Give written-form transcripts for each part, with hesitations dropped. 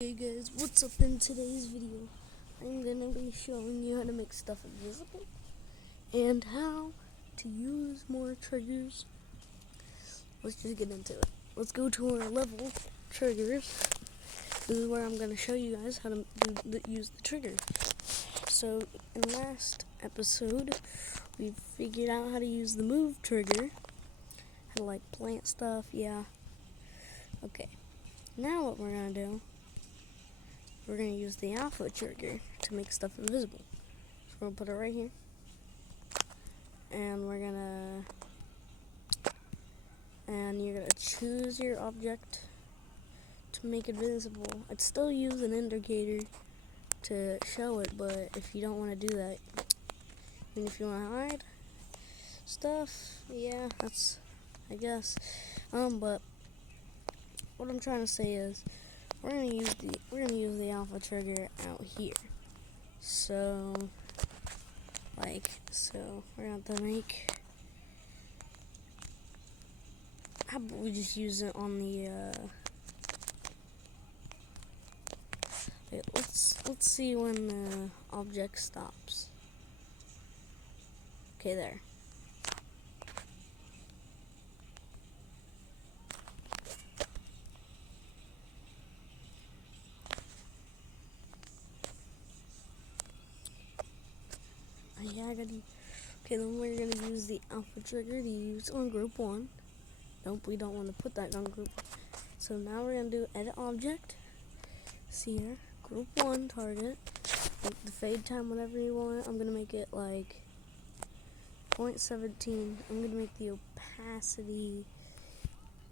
Hey guys, what's up? In today's video, I'm gonna be showing you how to make stuff invisible and how to use more triggers. Let's just get into it. Let's go to our level triggers. This is where I'm gonna show you guys how to use the triggers. So in the last episode, we figured out how to use the move trigger, how to plant stuff. Yeah. Okay. Now what we're gonna do, we're going to use the alpha trigger to make stuff invisible. So we're going to put it right here. And you're going to choose your object to make it visible. I'd still use an indicator to show it, but if you don't want to do that, if you want to hide stuff, yeah, that's, I guess. But what I'm trying to say is, we're gonna use the alpha trigger out here. So we're gonna have to make. How about we just use it on the? Let's see when the object stops. Okay, there. Yeah, okay, then we're gonna use the alpha trigger to use on group 1. Nope, we don't want to put that on group 1. So now we're gonna do edit object. See here, group 1 target. Make the fade time whatever you want. I'm gonna make it like 0.17. I'm gonna make the opacity,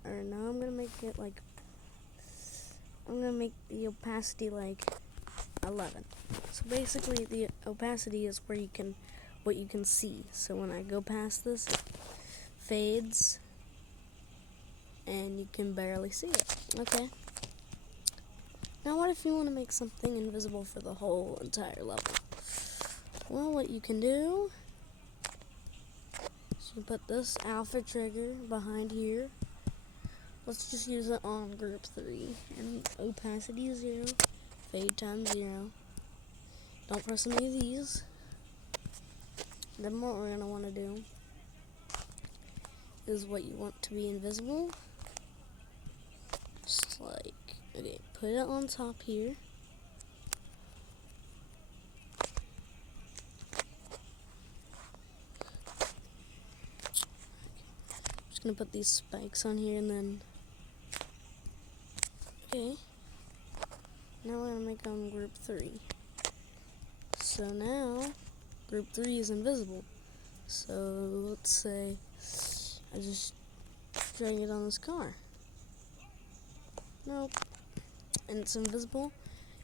or no, I'm gonna make it like. I'm gonna make the opacity like 11. So basically, the opacity is what you can see. So when I go past this, it fades, and you can barely see it. Okay. Now, what if you want to make something invisible for the whole entire level? Well, what you can do is you put this alpha trigger behind here. Let's just use it on group 3, and opacity is 0, fade time 0. Don't press any of these. Then what we're going to want to do is what you want to be invisible. Just okay, put it on top here. Just going to put these spikes on here and then, okay. Now we're going to make on group 3. So now, group 3 is invisible. So let's say I just drag it on this car. Nope. And it's invisible.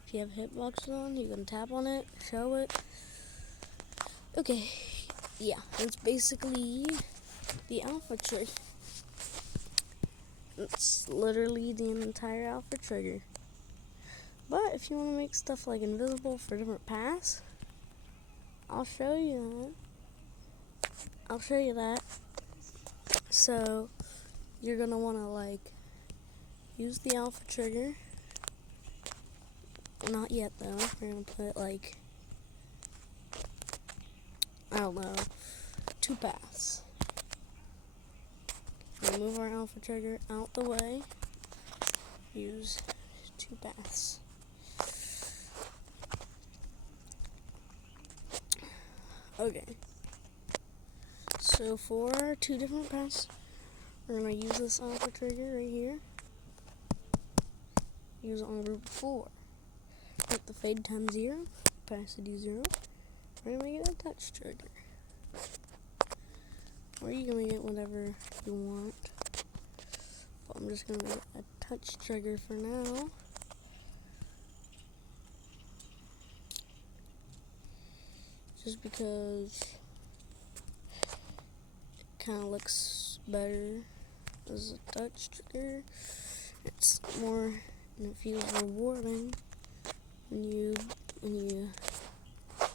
If you have hitboxes on, you can tap on it, show it. Okay. Yeah, it's basically the alpha trigger. It's literally the entire alpha trigger. But if you want to make stuff like invisible for different paths, I'll show you that. So you're gonna want to use the alpha trigger. Not yet though. We're gonna put I don't know, 2 paths. We'll move our alpha trigger out the way. Use 2 paths. Okay. So for our 2 different paths, we're gonna use this alpha trigger right here. Use it on group 4. Make the fade time 0, opacity 0. We're gonna make it a touch trigger. Or you can make it whatever you want. But I'm just gonna make it a touch trigger for now. Just because it kind of looks better as a touch trigger. It's more, and it feels rewarding when you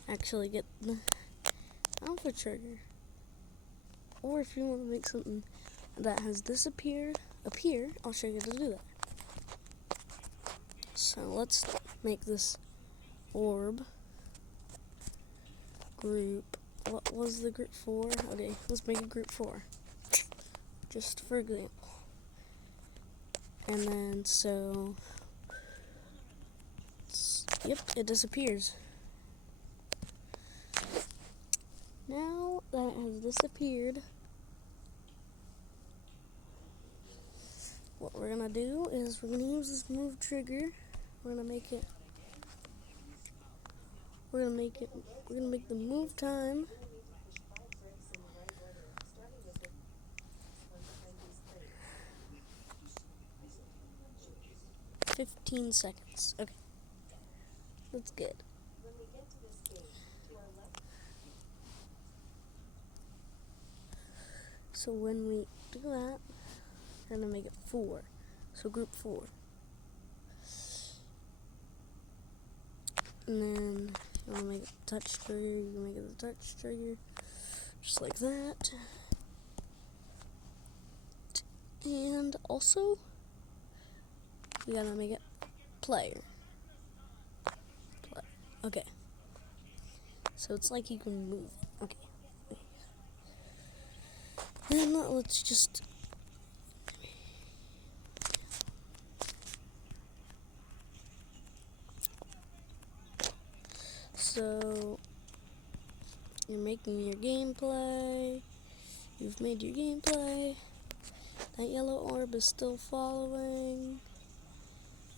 actually get the alpha trigger. Or if you want to make something that has disappeared up here, I'll show you how to do that. So let's make this orb group. What was the group 4? Okay, let's make a group 4. Just for example. And then so yep, it disappears. Now that it has disappeared, what we're gonna do is we're gonna use this move trigger. We're gonna make the move time 15 seconds. Okay, that's good. So when we do that, we're gonna make it 4. So group 4. And then you wanna make it touch trigger, you can make it the touch trigger. Just like that. And also you gotta make it player. Okay. So it's like you can move. Okay. Then let's just so you're making your gameplay. You've made your gameplay. That yellow orb is still following.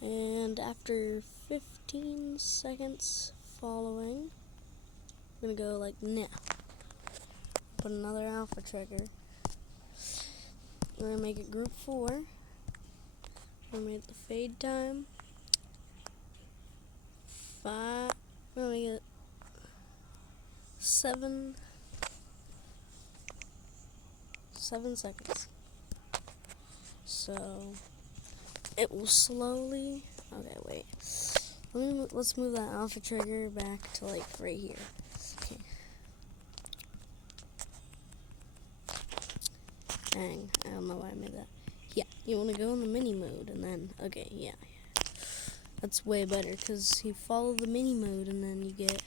And after 15 seconds following, I'm gonna go like now. Put another alpha trigger. We're gonna make it group 4. We're gonna make the fade time 5. We're gonna make it 7 seconds. So it will slowly. Okay, wait. Let's move that alpha trigger back to like right here. Okay. Dang, I don't know why I made that. Yeah, you want to go in the mini mode and then, okay, yeah. That's way better because you follow the mini mode and then you get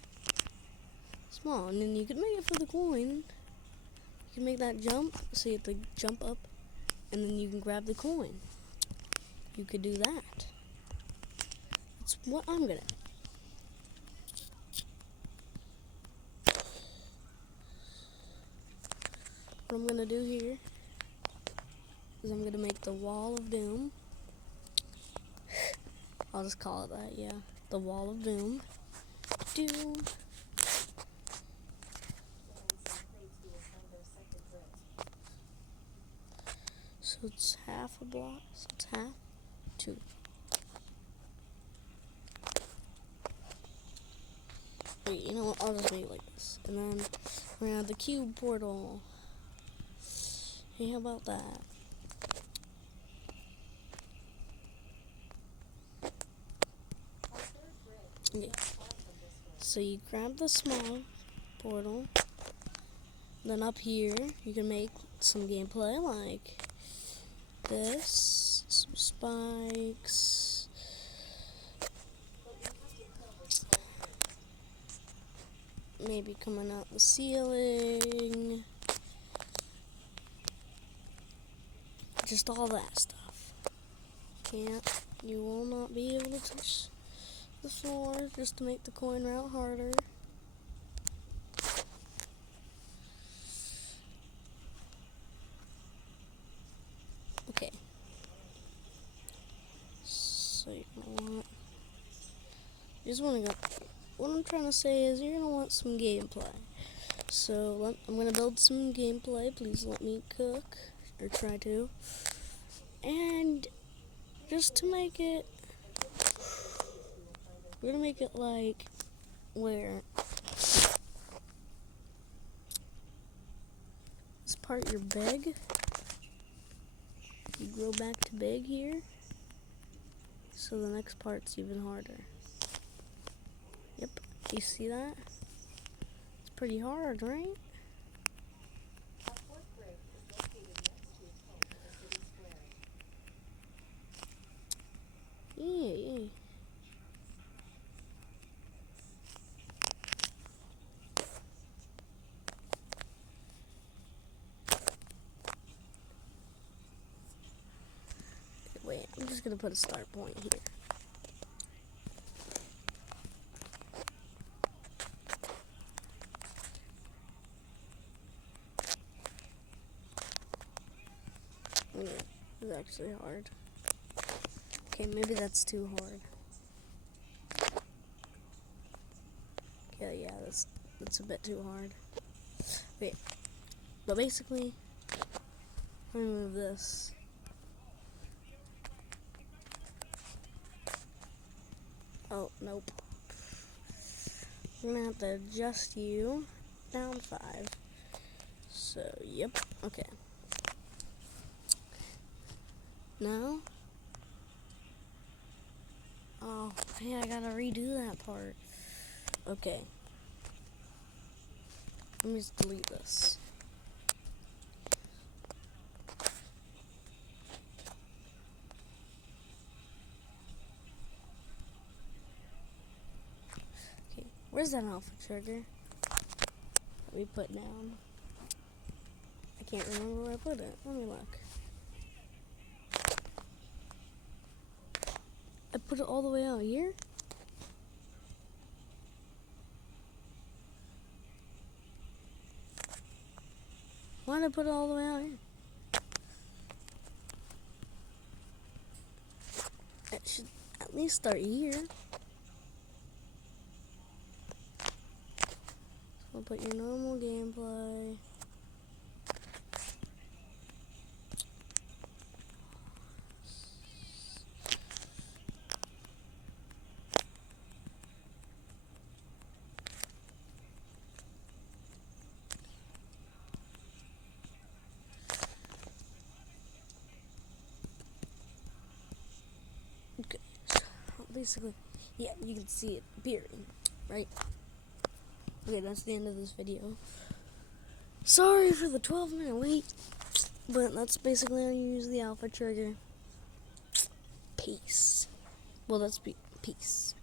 small. And then you can make it for the coin. You can make that jump, so you have to jump up and then you can grab the coin. You could do that. That's what I'm gonna do. What I'm gonna do here is I'm gonna make the wall of doom. I'll just call it that, yeah. The wall of doom. Doom. So it's half a block, so it's half 2. Wait, you know what, I'll just make it like this. And then we're gonna have the cube portal. Hey, how about that? Okay. So you grab the small portal. Then up here, you can make some gameplay like this. Some spikes. Maybe coming out the ceiling. Just all that stuff. You will not be able to touch the floor just to make the coin route harder. Okay. So you're gonna want, what I'm trying to say is you're gonna want some gameplay. So I'm gonna build some gameplay. Please let me cook, or try to. And just to make it, we're gonna make it like where this part you're big. You grow back to big here. So the next part's even harder. Yep, you see that? It's pretty hard, right? Yeah. gonna put a start point here. Yeah, it's actually hard. Okay, maybe that's too hard. Yeah, that's a bit too hard. Wait, but basically, let me move this. Oh, nope. We're gonna have to adjust you down 5. So, yep, okay. Now, oh, hey, I gotta redo that part. Okay. Let me just delete this. Okay, where's that alpha trigger that we put down? I can't remember where I put it. Let me look. I put it all the way out here? Why did I put it all the way out here? It should at least start here. So I'll put your normal gameplay. Okay, so basically, yeah, you can see it appearing, right? Okay, that's the end of this video. Sorry for the 12-minute wait, but that's basically how you use the alpha trigger. Peace. Well, that's peace.